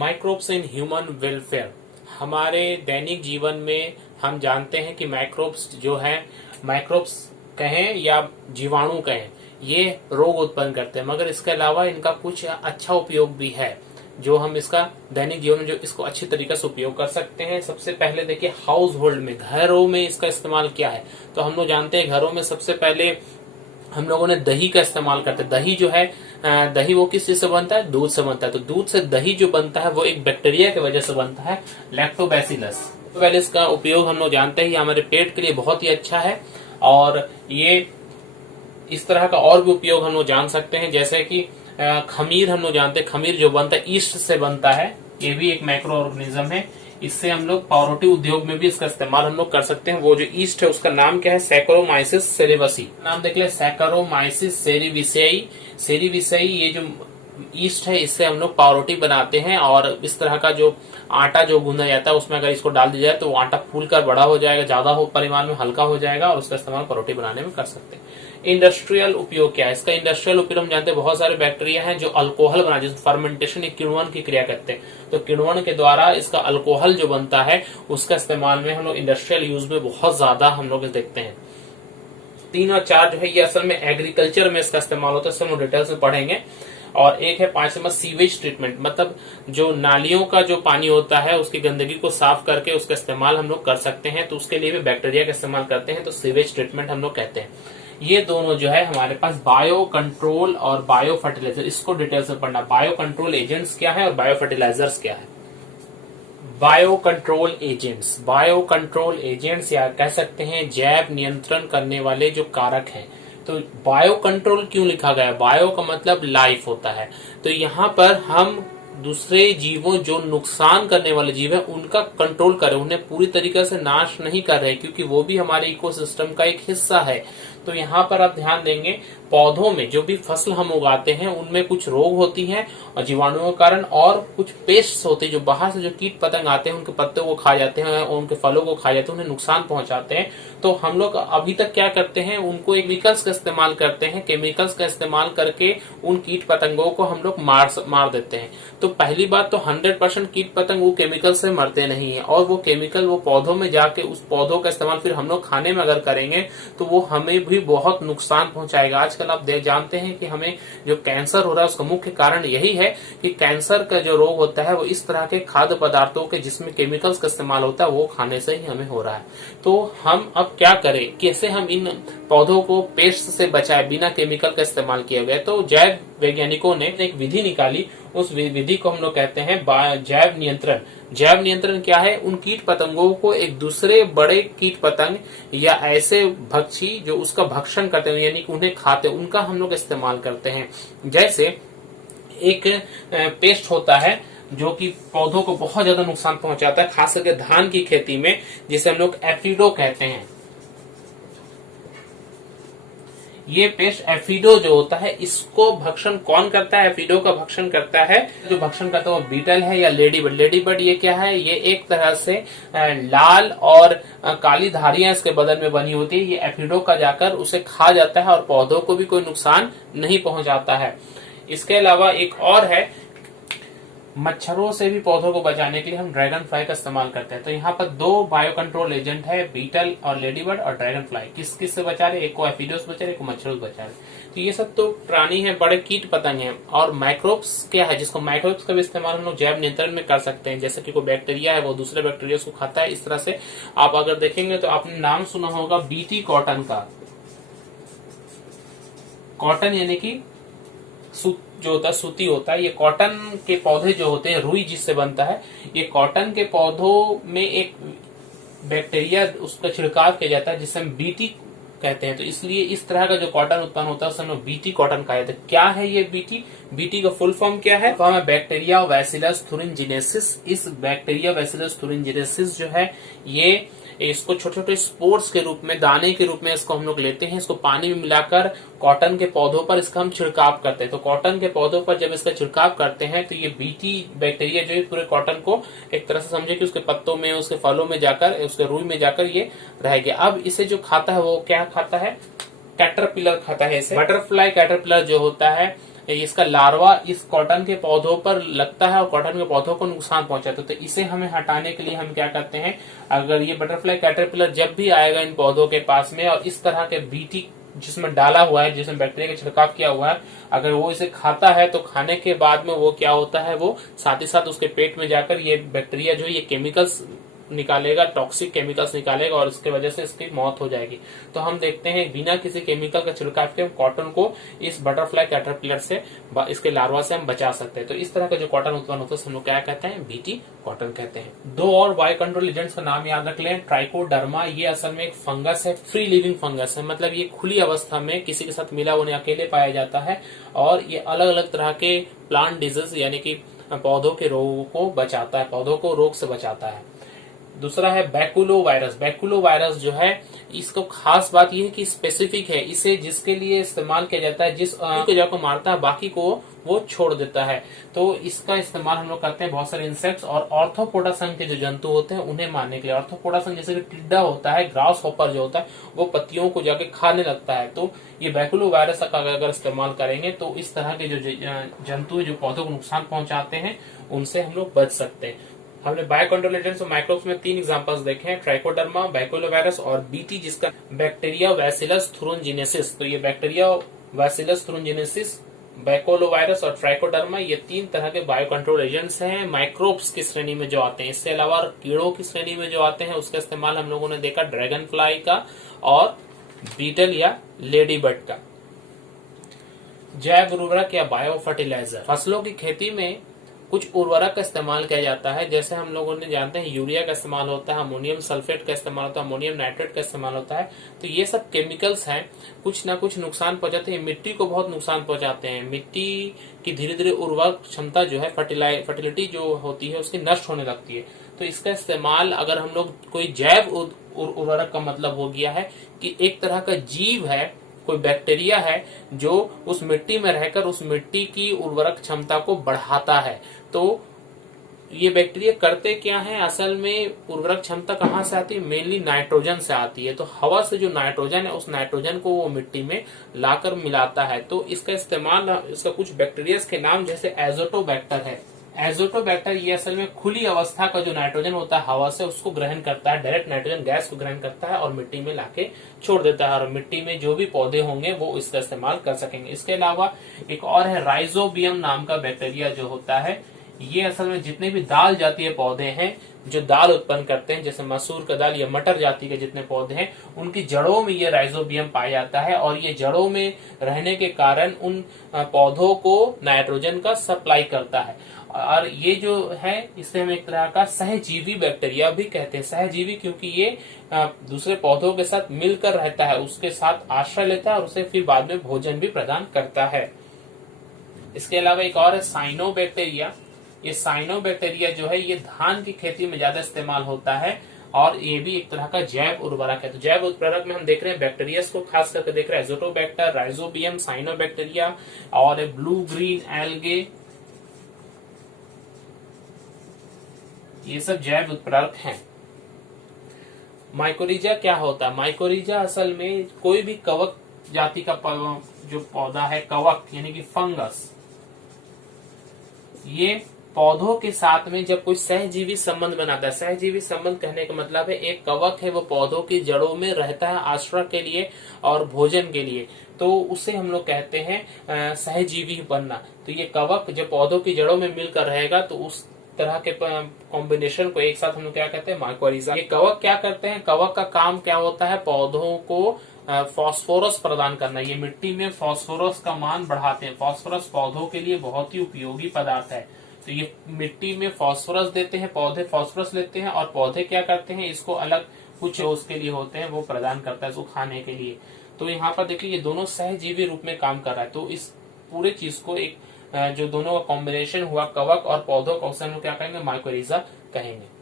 Microbes in human welfare. हमारे दैनिक जीवन में हम जानते हैं कि माइक्रोब्स जो हैं, माइक्रोब्स कहें या जीवाणु कहें, ये रोग उत्पन्न करते हैं, मगर इसके अलावा इनका कुछ अच्छा उपयोग भी है जो हम इसका दैनिक जीवन में जो इसको अच्छी तरीके से उपयोग कर सकते हैं। सबसे पहले देखिए, हाउस होल्ड में, घरों में इसका इस्तेमाल क्या है। तो हम लोग जानते हैं घरों में सबसे पहले हम लोगों ने दही का इस्तेमाल करते हैं। दही जो है, दही वो किस चीज से बनता है? दूध से बनता है। तो दूध से दही जो बनता है वो एक बैक्टीरिया की वजह से बनता है, लैक्टोबैसिलस। तो पहले इसका उपयोग हम लोग जानते हैं, ये हमारे पेट के लिए बहुत ही अच्छा है। और ये इस तरह का और भी उपयोग हम लोग जान सकते हैं, जैसे कि खमीर हम लोग जानते हैं, खमीर जो बनता है ईस्ट से बनता है, ये भी एक माइक्रो ऑर्गेनिज्म है। इससे हम लोग पावरोटी उद्योग में भी इसका इस्तेमाल हम लोग कर सकते हैं। वो जो ईस्ट है उसका नाम क्या है? सैकरोमाइसिस सेरेवसी। नाम देख ले, सैकरोमाइसिस सेरिविसेई। सेरिविसेई ये जो ईस्ट है, इससे हम लोग पावरोटी बनाते हैं। और इस तरह का जो आटा जो गूंदा जाता है उसमें अगर इसको डाल दिया जाए तो वो आटा फूलकर बड़ा हो जाएगा, ज्यादा हो परिमाण में, हल्का हो जाएगा और उसका इस्तेमाल पावरोटी बनाने में कर सकते हैं। इंडस्ट्रियल उपयोग क्या है इसका? इंडस्ट्रियल उपयोग हम जानते हैं बहुत सारे बैक्टीरिया हैं जो अल्कोहल बना, जिसमें फर्मेंटेशन या किण्वन की क्रिया करते हैं। तो किण्वन के द्वारा इसका अल्कोहल जो बनता है उसका इस्तेमाल में हम लोग इंडस्ट्रियल यूज में बहुत ज्यादा हम लोग देखते हैं। 3 और 4 जो है ये असल में एग्रीकल्चर में इसका इस्तेमाल होता है, इससे हम डिटेल से पढ़ेंगे। और एक है 5 नंबर सीवेज ट्रीटमेंट, मतलब जो नालियों का जो पानी होता है उसकी गंदगी को साफ करके उसका इस्तेमाल हम लोग कर सकते हैं। तो उसके लिए भी बैक्टीरिया का इस्तेमाल करते हैं, तो सीवेज ट्रीटमेंट हम लोग कहते हैं। ये दोनों जो है हमारे पास बायो कंट्रोल और बायो फर्टिलाइजर, इसको डिटेल से पढ़ना। बायो कंट्रोल एजेंट्स क्या है और बायो फर्टिलाइजर्स क्या है। Bio control agents, bio control agents या कह सकते हैं जैव नियंत्रण करने वाले जो कारक हैं। तो बायो कंट्रोल क्यों लिखा गया? बायो का मतलब लाइफ होता है। तो यहाँ पर हम दूसरे जीवों, जो नुकसान करने वाले जीव है, उनका कंट्रोल करें, उन्हें पूरी तरीके से नाश नहीं कर रहे, क्योंकि वो भी हमारे इकोसिस्टम का एक हिस्सा है। तो यहाँ पर आप ध्यान देंगे, पौधों में जो भी फसल हम उगाते हैं उनमें कुछ रोग होती हैं और जीवाणुओं के कारण, और कुछ पेस्ट होते हैं जो बाहर से जो कीट पतंग आते हैं उनके पत्तों को खा जाते हैं और उनके फलों को खा जाते हैं, उन्हें नुकसान पहुंचाते हैं। तो हम लोग अभी तक क्या करते हैं, उनको केमिकल्स का इस्तेमाल करते हैं। केमिकल्स का इस्तेमाल करके उन कीट पतंगों को हम लोग मार देते हैं। तो पहली बात तो 100% कीट पतंग वो केमिकल से मरते नहीं है, और वो केमिकल वो पौधों में जाके उस पौधों का इस्तेमाल फिर हम लोग खाने में अगर करेंगे तो वो हमें भी बहुत नुकसान पहुंचाएगा। आजकल आप जानते हैं कि हमें जो कैंसर हो रहा है उसका मुख्य कारण यही है कि कैंसर का जो रोग होता है वो इस तरह के खाद्य पदार्थों के जिसमें केमिकल्स का इस्तेमाल होता है वो खाने से ही हमें हो रहा है। तो हम अब क्या करें, कैसे हम इन पौधों को पेस्ट से बचाए बिना केमिकल का इस्तेमाल किया गया? तो जैव वैज्ञानिकों ने एक विधि निकाली, उस विधि को हम लोग कहते हैं जैव नियंत्रण। जैव नियंत्रण क्या है? उन कीट पतंगों को एक दूसरे बड़े कीट पतंग या ऐसे भक्षी जो उसका भक्षण करते हैं, यानी कि उन्हें खाते हैं, उनका हम लोग इस्तेमाल करते हैं। जैसे एक पेस्ट होता है जो कि पौधों को बहुत ज्यादा नुकसान पहुंचाता है, खास करके धान की खेती में, जिसे हम लोग एफिडो कहते हैं। ये पेस्ट एफिडो जो होता है, इसको भक्षण कौन करता है? एफिडो का भक्षण करता है, जो भक्षण करता है वो बीटल है या लेडीबर्ड। लेडीबर्ड ये क्या है? ये एक तरह से लाल और काली धारियां इसके बदन में बनी होती है। ये एफिडो का जाकर उसे खा जाता है और पौधों को भी कोई नुकसान नहीं पहुंचाता है। इसके अलावा एक और है, मच्छरों से भी पौधों को बचाने के लिए हम ड्रैगन फ्लाई का इस्तेमाल करते हैं। तो यहाँ पर 2 बायो कंट्रोल एजेंट है, बीटल और लेडीबर्ड और ड्रैगन फ्लाई। किस किस से बचा रहे? एक को एफिडोस बचा रहे, एक को मच्छरों से बचा रहे। तो ये सब तो प्राणी है, बड़े कीट पतंग हैं। और माइक्रोब्स क्या है, जिसको माइक्रोब्स का भी इस्तेमाल हम लोग जैव नियंत्रण में कर सकते हैं। जैसे कि कोई बैक्टीरिया है वो दूसरे बैक्टीरिया को खाता है, इस तरह से आप अगर देखेंगे तो आपने नाम सुना होगा बीटी कॉटन का। कॉटन यानी कि जो होता है सूती होता है। ये कॉटन के पौधे जो होते हैं, रुई जिससे बनता है, ये कॉटन के पौधों में एक बैक्टीरिया उसका छिड़काव किया जाता है जिससे हम बीटी कहते हैं। तो इसलिए इस तरह का जो कॉटन उत्पन्न होता है उसे हम लोग बीटी कॉटन कहा जाता है। क्या है ये बीटी? बीटी का फुल फॉर्म क्या है? फॉर्म है बैक्टीरिया बैसिलस thuringiensis। इस बैक्टीरिया बैसिलस thuringiensis जो है, ये इसको छोटे छोटे स्पोर्स के रूप में, दाने के रूप में इसको हम लोग लेते हैं। इसको पानी में मिलाकर कॉटन के पौधों पर इसका हम छिड़काव करते हैं। तो कॉटन के पौधों पर जब इसका छिड़काव करते हैं तो ये बीटी बैक्टीरिया जो है पूरे कॉटन को एक तरह से समझे कि उसके पत्तों में, उसके फलों में जाकर, उसके रुई में जाकर ये रहेगा। अब इसे जो खाता है वो क्या खाता है? कैटरपिलर खाता है इसे। बटरफ्लाई कैटरपिलर जो होता है इसका लार्वा इस कॉटन के पौधों पर लगता है और कॉटन के पौधों को नुकसान पहुंचाता है। तो इसे हमें हटाने के लिए हम क्या करते हैं, अगर ये बटरफ्लाई कैटरपिलर जब भी आएगा इन पौधों के पास में और इस तरह के बीटी जिसमें डाला हुआ है, जिसमें बैक्टीरिया का छिड़काव किया हुआ है, अगर वो इसे खाता है तो खाने के बाद में वो क्या होता है, वो साथ ही साथ उसके पेट में जाकर ये बैक्टीरिया जो है ये केमिकल्स निकालेगा, टॉक्सिक केमिकल्स निकालेगा और इसके वजह से इसकी मौत हो जाएगी। तो हम देखते हैं बिना किसी केमिकल का छिड़काव के हम कॉटन को इस बटरफ्लाई कैटरपिलर से, इसके लार्वा से हम बचा सकते हैं। तो इस तरह का जो कॉटन उत्पन्न होता है हम लोग क्या कहते हैं, बीटी कॉटन कहते हैं। दो और बायो कंट्रोल एजेंट्स का नाम याद रख लें। ट्राइकोडर्मा, ये असल में एक फंगस है, फ्री लिविंग फंगस है, मतलब ये खुली अवस्था में किसी के साथ मिला होने अकेले पाया जाता है और ये अलग अलग तरह के प्लांट डिजीज यानी कि पौधों के रोगों को बचाता है, पौधों को रोग से बचाता है। दूसरा है बैकुलो वायरस। बैकुलो वायरस जो है इसको खास बात यह है कि स्पेसिफिक है, इसे जिसके लिए इस्तेमाल किया जाता है, जिस जगह को मारता है बाकी को वो छोड़ देता है। तो इसका इस्तेमाल हम लोग करते हैं बहुत सारे इंसेक्ट्स और ऑर्थोपोडा संघ के जो जंतु होते हैं उन्हें मारने के लिए। ऑर्थोपोडा संघ जैसे कि टिड्डा होता है, ग्रास हॉपर जो होता है वो पत्तियों को जाके खाने लगता है। तो ये बैकुलो वायरस का अगर इस्तेमाल करेंगे तो इस तरह के जो जंतु जो पौधों को नुकसान पहुंचाते हैं उनसे हम लोग बच सकते हैं। हमने बायो कंट्रोल एजेंट्स और माइक्रोब्स में 3 एग्जांपल्स देखे हैं, ट्राइकोडर्मा, बैकुलोवायरस और बीटी जिसका बैक्टीरिया बैसिलस थुरुनजिनेसिस। तो ये बैक्टीरिया बैसिलस थुरुनजिनेसिस, बैकुलोवायरस और ट्राइकोडर्मा ये 3 तरह के बायो कंट्रोल एजेंट्स हैं माइक्रोब्स की श्रेणी में जो आते हैं। इसके अलावा कीड़ों की श्रेणी में जो आते हैं उसका इस्तेमाल हम लोगों ने देखा ड्रैगन फ्लाई का और बीटल या लेडी बर्ड का। जैव उर्वरक या बायो फर्टिलाइजर, फसलों की खेती में कुछ उर्वरक का इस्तेमाल किया जाता है, जैसे हम लोगों ने जानते हैं यूरिया का इस्तेमाल होता है, अमोनियम सल्फेट का इस्तेमाल होता है, अमोनियम नाइट्रेट का इस्तेमाल होता है। तो ये सब केमिकल्स हैं, कुछ ना कुछ नुकसान पहुंचाते हैं, मिट्टी को बहुत नुकसान पहुंचाते हैं। मिट्टी की धीरे धीरे उर्वरक क्षमता जो है, फर्टिलिटी जो होती है उसकी नष्ट होने लगती है। तो इसका इस्तेमाल अगर हम लोग कोई जैव उर्वरक का मतलब हो गया है कि एक तरह का जीव है, कोई बैक्टीरिया है जो उस मिट्टी में रहकर उस मिट्टी की उर्वरक क्षमता को बढ़ाता है। तो ये बैक्टीरिया करते क्या है, असल में उर्वरक क्षमता कहाँ से आती है, मेनली नाइट्रोजन से आती है। तो हवा से जो नाइट्रोजन है उस नाइट्रोजन को वो मिट्टी में लाकर मिलाता है। तो इसका इस्तेमाल, इसका कुछ बैक्टीरिया के नाम जैसे एजोटोबैक्टर है। एजोटोबैक्टर ये असल में खुली अवस्था का जो नाइट्रोजन होता है हवा से उसको ग्रहण करता है, डायरेक्ट नाइट्रोजन गैस को ग्रहण करता है और मिट्टी में लाके छोड़ देता है और मिट्टी में जो भी पौधे होंगे वो इसका इस्तेमाल कर सकेंगे। इसके अलावा एक और है राइजोबियम नाम का बैक्टीरिया जो होता है, ये असल में जितने भी दाल जातीय पौधे हैं जो दाल उत्पन्न करते हैं, जैसे मसूर का दाल या मटर जाति के जितने पौधे हैं उनकी जड़ों में ये राइजोबियम पाया जाता है और ये जड़ों में रहने के कारण उन पौधों को नाइट्रोजन का सप्लाई करता है। और ये जो है इसे हम एक तरह का सहजीवी बैक्टीरिया भी कहते हैं। सहजीवी क्योंकि ये दूसरे पौधों के साथ मिलकर रहता है, उसके साथ आश्रय लेता है और उसे फिर बाद में भोजन भी प्रदान करता है। इसके अलावा एक और है साइनोबैक्टीरिया। ये साइनोबैक्टीरिया जो है ये धान की खेती में ज्यादा इस्तेमाल होता है और ये भी एक तरह का जैव उर्वरक है। तो जैव उर्वरक में हम देख रहे हैं बैक्टीरिया को खास करके देख रहे हैं, एजोटोबैक्टर, राइजोबियम, साइनोबैक्टीरिया और ब्लू ग्रीन एल्गे, ये सब जैव उत्प्रेरक हैं। माइकोरिजा क्या होता है, माइकोरिजा असल में कोई भी कवक जाति का जो पौधा है, कवक यानी कि फंगस, ये पौधों के साथ में जब कोई सहजीवी संबंध बनाता है, सहजीवी संबंध कहने का मतलब है एक कवक है वो पौधों की जड़ों में रहता है आश्रय के लिए और भोजन के लिए, तो उसे हम लोग कहते हैं सहजीवी बनना। तो ये कवक जब पौधों की जड़ों में मिलकर रहेगा तो उस तरह के कॉम्बिनेशन को एक साथ हम लोग क्या कहते हैं, माइकोरिजा। ये कवक क्या करते हैं, कवक का काम क्या होता है, पौधों को फास्फोरस प्रदान करना। ये मिट्टी में फास्फोरस का मान बढ़ाते हैं। फास्फोरस पौधों के लिए बहुत ही उपयोगी पदार्थ है। तो ये मिट्टी में फास्फोरस देते हैं, पौधे फास्फोरस लेते हैं और पौधे क्या करते हैं, इसको अलग कुछ उसके लिए होते हैं वो प्रदान करता है इसको खाने के लिए। तो यहाँ पर देखिए ये दोनों सहजीवी रूप में काम कर रहा है। तो इस पूरे चीज को एक जो दोनों का कॉम्बिनेशन हुआ कवक और पौधों का, उसे हम क्या कहेंगे, माइकोरिजा कहेंगे।